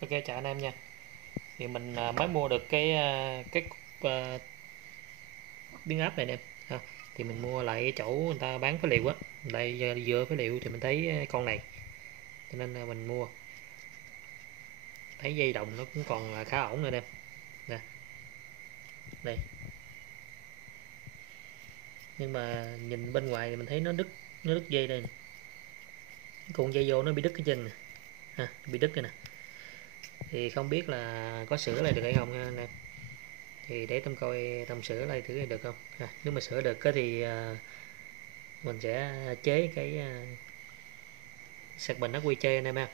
Ok, chào anh em nha. Thì mình mới mua được cái cục biến áp này nè em. Ha. Thì mình mua lại cái chỗ người ta bán phế liệu á. Đây đi vô phế liệu thì mình thấy con này, cho nên là mình mua. Thấy dây đồng nó cũng còn khá ổn rồi nè. Nè, đây. Nhưng mà nhìn bên ngoài thì mình thấy nó đứt dây đây nè. Cái cuộn dây vô nó bị đứt cái chân nè. Ha, bị đứt cái nè. Thì không biết là có sửa lại được hay không ha anh em. Thì để tâm sửa lại thử được không. Ha, nếu mà sửa được thì mình sẽ chế cái sạc bình ắc quy chơi anh em ha.